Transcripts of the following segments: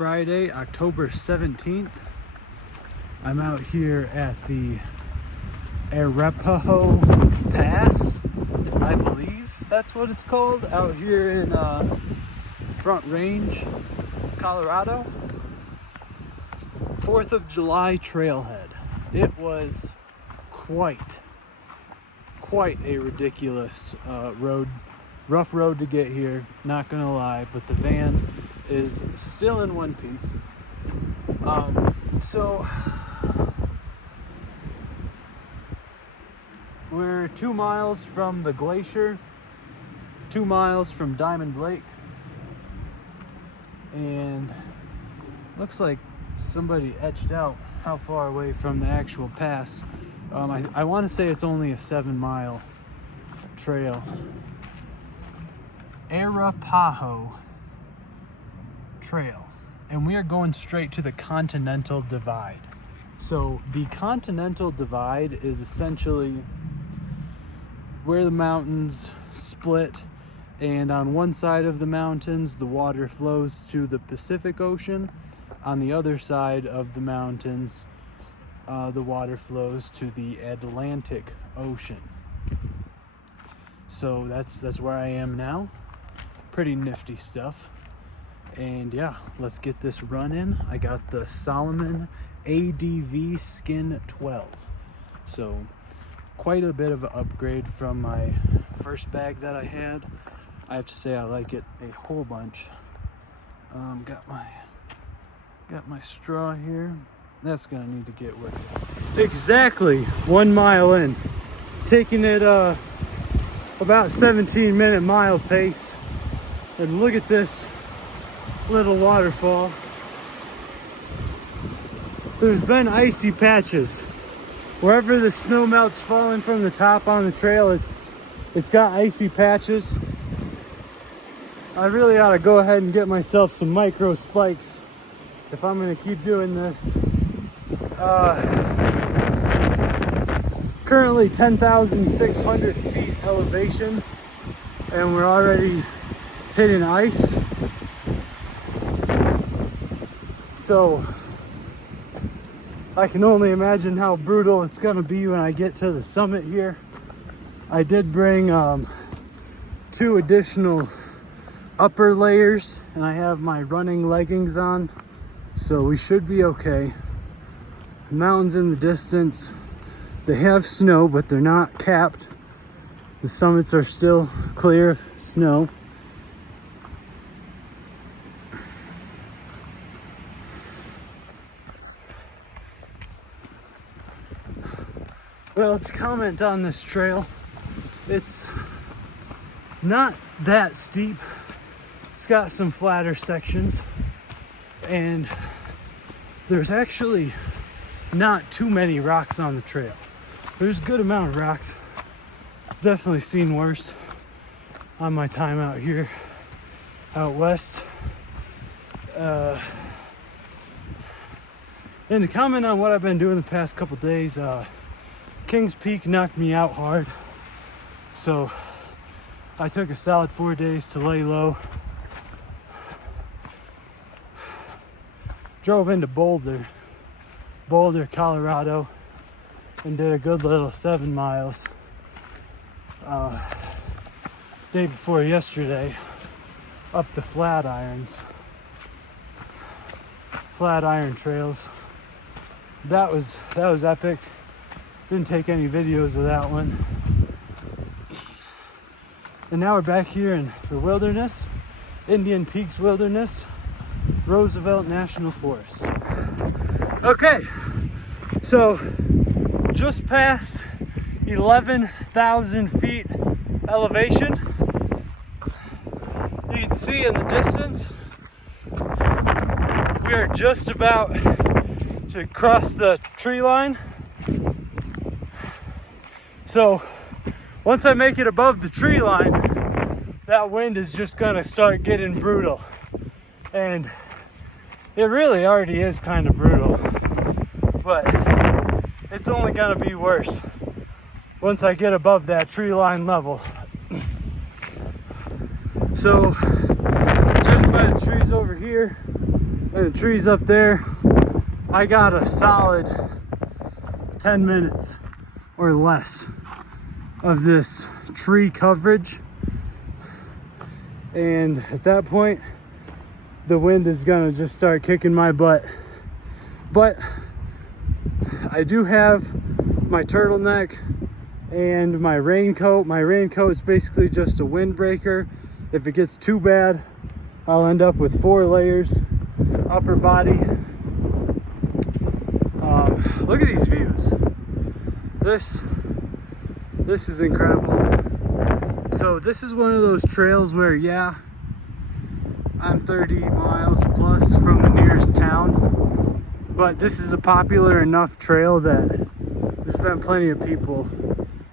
Friday, October 17th. I'm out here at the Arapaho Pass, I believe that's what it's called, out here in Front Range, Colorado. 4th of July trailhead. It was quite a ridiculous rough road to get here, not gonna lie, but the van is still in one piece. So we're 2 miles from the glacier, 2 miles from Diamond Lake, and looks like somebody etched out how far away from the actual pass. I want to say it's only a 7-mile trail. Arapaho Trail, and we are going straight to the Continental Divide. So the Continental Divide is essentially where the mountains split, and on one side of the mountains the water flows to the Pacific Ocean. On the other side of the mountains the water flows to the Atlantic Ocean. So that's where I am now. Pretty nifty stuff. And yeah, let's get this run in. I got the Salomon ADV Skin 12. So quite a bit of an upgrade from my first bag that I had. I have to say I like it a whole bunch. Got my straw here. That's gonna need to get worked out. Exactly 1 mile in. Taking it about 17-minute mile pace. And look at this little waterfall. There's been icy patches. Wherever the snow melt's falling from the top on the trail, it's got icy patches. I really ought to go ahead and get myself some micro spikes if I'm gonna keep doing this. Currently 10,600 feet elevation, and we're already hitting ice. So I can only imagine how brutal it's gonna be when I get to the summit here. I did bring 2 additional upper layers, and I have my running leggings on, so we should be okay. Mountains in the distance, they have snow, but they're not capped. The summits are still clear of snow. Well, to comment on this trail, it's not that steep. It's got some flatter sections, and there's actually not too many rocks on the trail. There's a good amount of rocks. Definitely seen worse on my time out here, out west. And to comment on what I've been doing the past couple days, Kings Peak knocked me out hard. So I took a solid 4 days to lay low. Drove into Boulder, Colorado, and did a good little 7 miles. Day before yesterday, up the Flatiron trails. That was epic. Didn't take any videos of that one. And now we're back here in the wilderness, Indian Peaks Wilderness, Roosevelt National Forest. Okay, so just past 11,000 feet elevation. You can see in the distance, we are just about to cross the tree line. So once I make it above the tree line, that wind is just gonna start getting brutal. And it really already is kind of brutal, but it's only gonna be worse once I get above that tree line level. So judging by the trees over here, and the trees up there, I got a solid 10 minutes or less of this tree coverage. And at that point, the wind is gonna just start kicking my butt. But I do have my turtleneck and my raincoat. My raincoat is basically just a windbreaker. If it gets too bad, I'll end up with 4 layers, upper body. Look at these views. This is incredible. So this is one of those trails where, yeah, I'm 30 miles plus from the nearest town, but this is a popular enough trail that there's been plenty of people.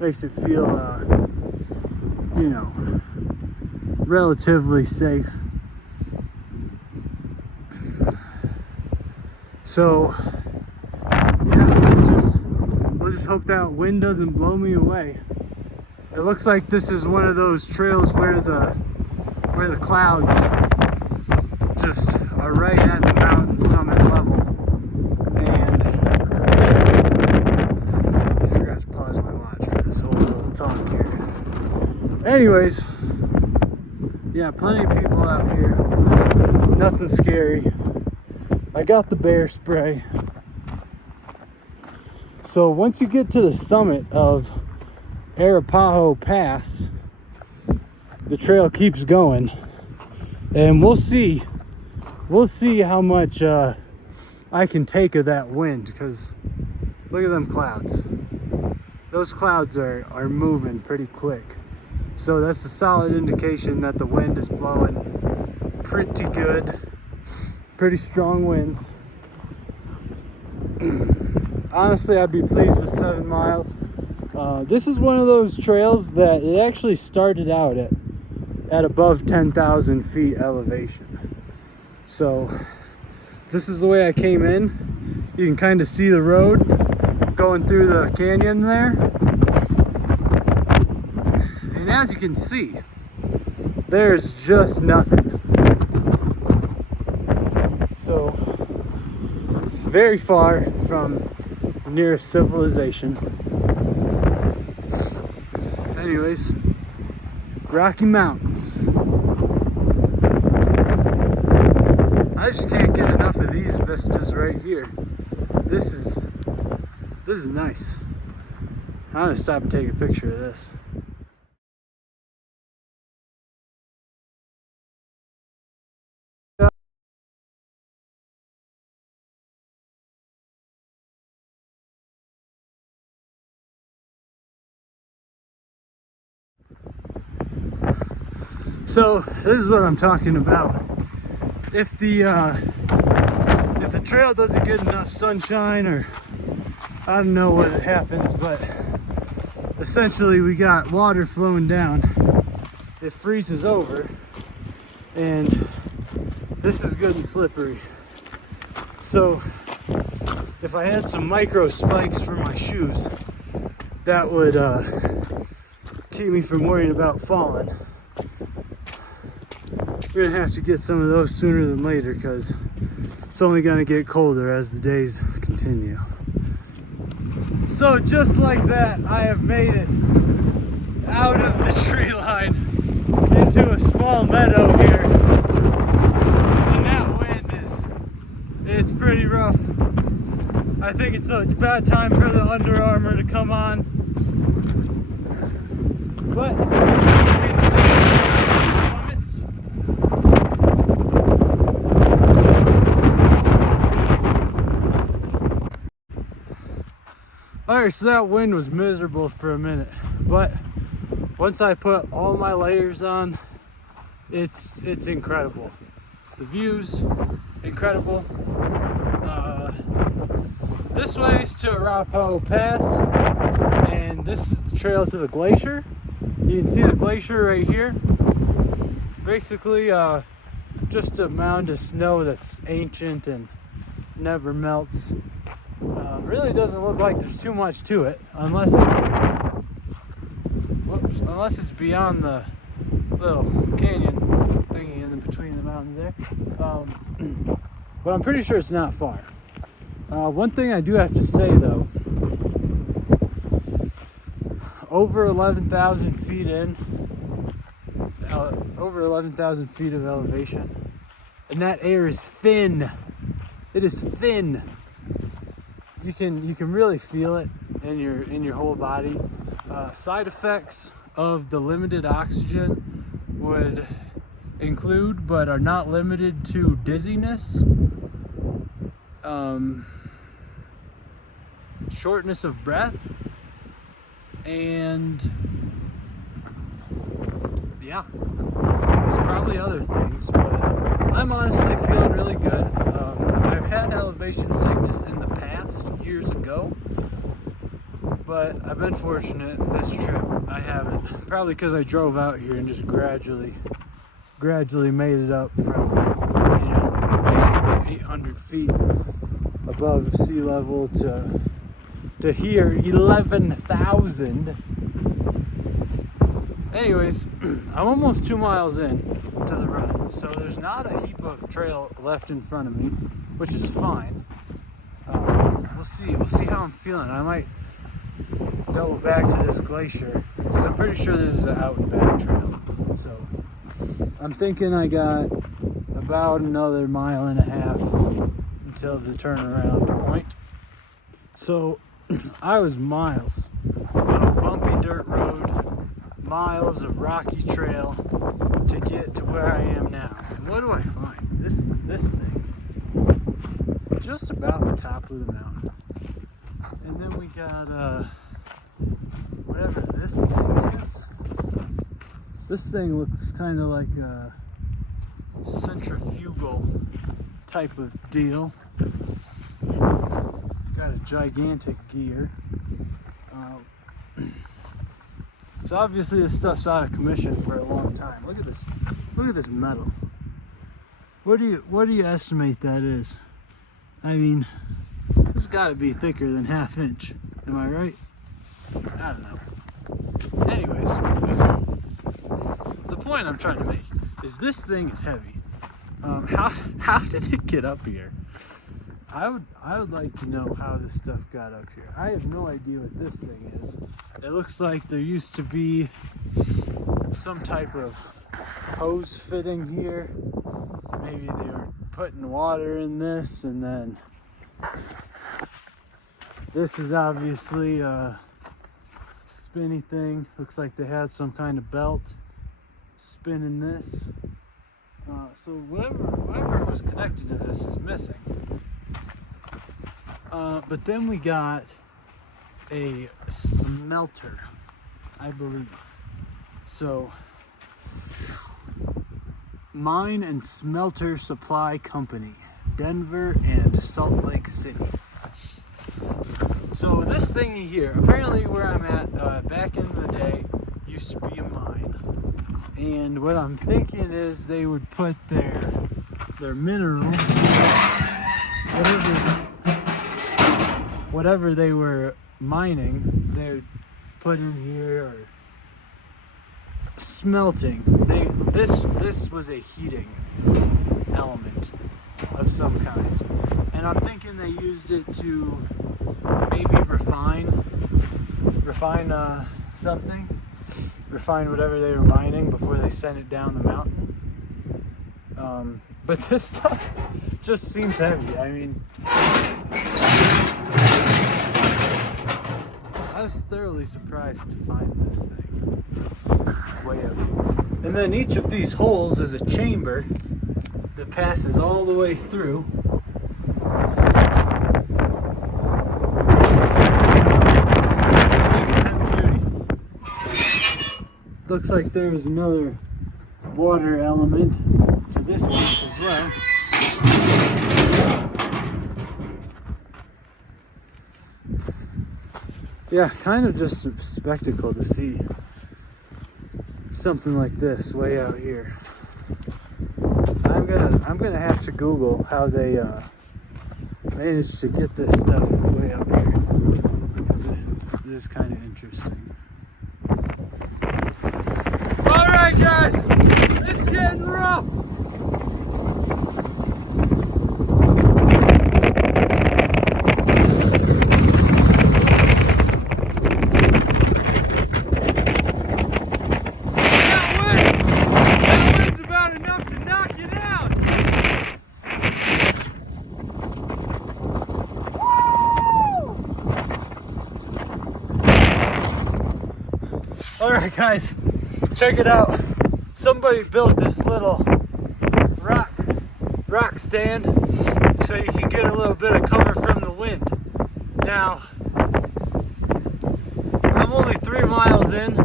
Makes it feel, you know, relatively safe. So, yeah, we'll just hope that wind doesn't blow me away. It looks like this is one of those trails where the clouds just are right at the mountain summit level. And I forgot to pause my watch for this whole little talk here. Anyways, yeah, plenty of people out here. Nothing scary. I got the bear spray. So once you get to the summit of Arapaho Pass, the trail keeps going, and we'll see how much I can take of that wind, because look at them clouds. Those clouds are moving pretty quick, so that's a solid indication that the wind is blowing pretty good, pretty strong winds. Honestly, I'd be pleased with 7 miles. This is one of those trails that it actually started out at above 10,000 feet elevation. So this is the way I came in. You can kind of see the road going through the canyon there. And as you can see, there's just nothing. So very far from the nearest civilization. Anyways, Rocky Mountains. I just can't get enough of these vistas right here. This is nice. I'm gonna stop and take a picture of this. So this is what I'm talking about. If the trail doesn't get enough sunshine, or I don't know what happens, but essentially we got water flowing down. It freezes over, and this is good and slippery. So if I had some micro spikes for my shoes, that would keep me from worrying about falling. We're gonna have to get some of those sooner than later, because it's only gonna get colder as the days continue. So just like that, I have made it out of the tree line into a small meadow here. And that wind is pretty rough. I think it's a bad time for the Under Armour to come on. But you can see the summits. Alright, so that wind was miserable for a minute, but once I put all my layers on, it's incredible. The views, incredible. This way is to Arapaho Pass, and this is the trail to the glacier. You can see the glacier right here. Basically, just a mound of snow that's ancient and never melts. Really doesn't look like there's too much to it, unless it's beyond the little canyon thingy in between the mountains there. but I'm pretty sure it's not far. One thing I do have to say though, over 11,000 feet in, over 11,000 feet of elevation, and that air is thin. It is thin. You can really feel it in your whole body. Side effects of the limited oxygen would include, but are not limited to, dizziness, shortness of breath, and yeah, there's probably other things, but I'm honestly feeling really good. I've had elevation sickness in the past years ago, but I've been fortunate this trip I haven't. Probably because I drove out here and just gradually made it up from, basically 800 feet above sea level to here, 11,000. Anyways, I'm almost 2 miles in to the run, so there's not a heap of trail left in front of me, which is fine. We'll see how I'm feeling. I might double back to this glacier because I'm pretty sure this is an out and back trail. So I'm thinking I got about another 1.5 miles until the turnaround point. So I was miles of bumpy dirt road, miles of rocky trail to get to where I am now. And what do I find? This thing, just about the top of the mountain. And then we got whatever this thing is. This thing looks kind of like a centrifugal type of deal. Got a gigantic gear. So obviously this stuff's out of commission for a long time. Look at this. Look at this metal. What do you estimate that is? I mean, it's got to be thicker than 1/2 inch. Am I right? I don't know. Anyways, the point I'm trying to make is this thing is heavy. How did it get up here? I would like to know how this stuff got up here. I have no idea what this thing is. It looks like there used to be some type of hose fitting here. Maybe they were putting water in this, and then this is obviously a spinny thing. Looks like they had some kind of belt spinning this. So whatever was connected to this is missing. But then we got a smelter, I believe. So, Mine and Smelter Supply Company, Denver and Salt Lake City. So this thingy here, apparently where I'm at, back in the day, used to be a mine. And what I'm thinking is they would put their minerals, whatever they were mining, they'd put in here, or smelting. This was a heating element of some kind, and I'm thinking they used it to maybe refine whatever they were mining before they sent it down the mountain. But this stuff just seems heavy. I mean, I was thoroughly surprised to find this thing way up here. And then each of these holes is a chamber that passes all the way through. Looks like there was another water element to this one as well. Yeah, kind of just a spectacle to see something like this way out here. I'm gonna have to Google how they managed to get this stuff way up here, because this is kind of interesting. All right, guys, it's getting rough. All right, guys, check it out. Somebody built this little rock stand so you can get a little bit of cover from the wind. Now, I'm only 3 miles in,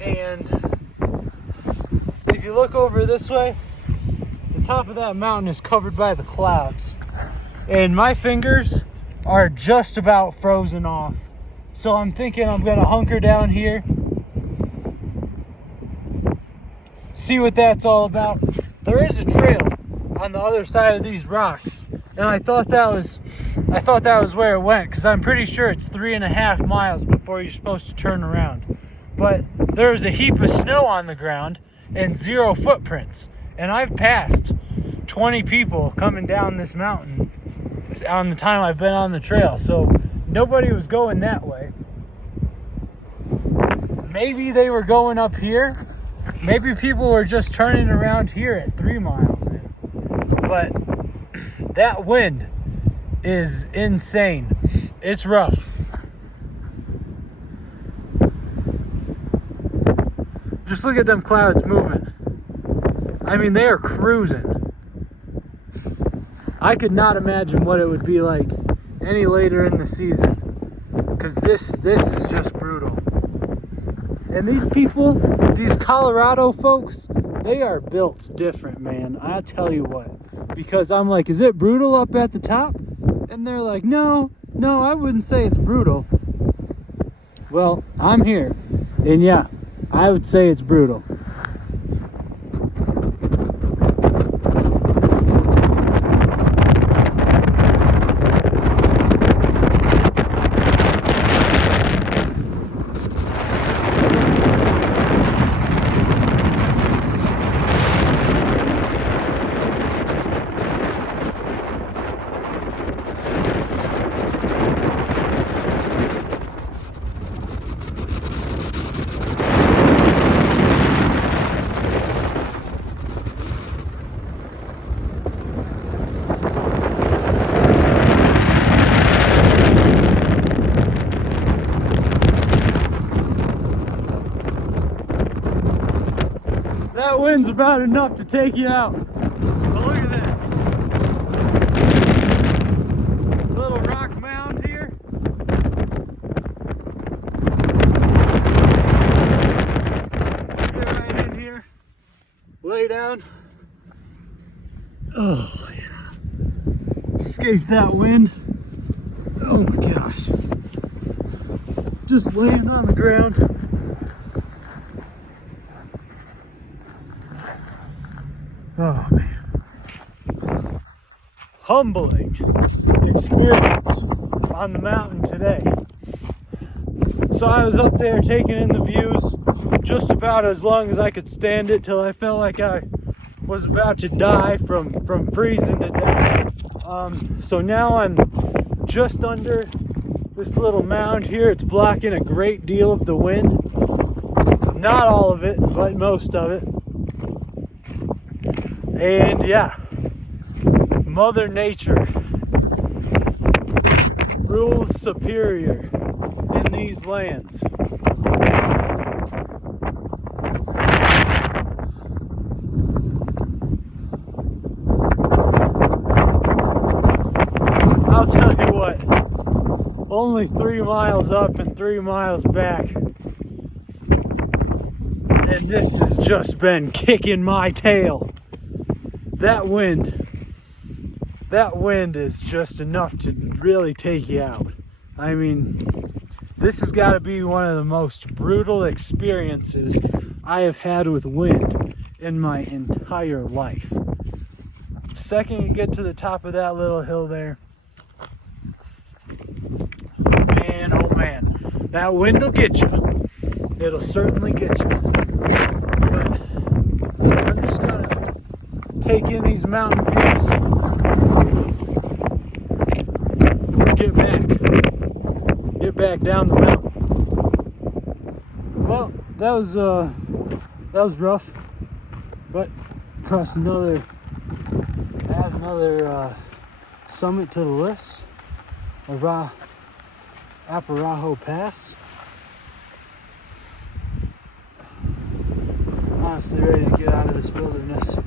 and if you look over this way, the top of that mountain is covered by the clouds, and my fingers are just about frozen off. So I'm thinking I'm gonna hunker down here, see what that's all about. There is a trail on the other side of these rocks, and I thought that was where it went, because I'm pretty sure it's 3.5 miles before you're supposed to turn around. But there was a heap of snow on the ground and 0 footprints, and I've passed 20 people coming down this mountain on the time I've been on the trail, so nobody was going that way. Maybe they were going up here. Maybe people were just turning around here at 3 miles in. But that wind is insane. It's rough. Just look at them clouds moving. I mean, they are cruising. I could not imagine what it would be like any later in the season, because this is just brutal. And these people, these Colorado folks, they are built different, man. I tell you what. Because I'm like, is it brutal up at the top? And they're like, no, I wouldn't say it's brutal. Well, I'm here, and yeah, I would say it's brutal. That wind's about enough to take you out. But look at this. Little rock mound here. Get right in here. Lay down. Oh, yeah. Escape that wind. Oh my gosh. Just laying on the ground. Oh man. Humbling experience on the mountain today. So I was up there taking in the views just about as long as I could stand it, till I felt like I was about to die from freezing to death. So now I'm just under this little mound here. It's blocking a great deal of the wind. Not all of it, but most of it. And yeah, Mother Nature rules superior in these lands. I'll tell you what, only 3 miles up and 3 miles back, and this has just been kicking my tail. That wind is just enough to really take you out. I mean, this has got to be one of the most brutal experiences I have had with wind in my entire life. The second you get to the top of that little hill there, man, oh man, that wind will get you. It'll certainly get you. But I'm just gonna take in these mountain views. Get back down the mountain. Well, that was rough, but crossed another summit to the list. Arapaho Pass. honestly ready to get out of this wilderness.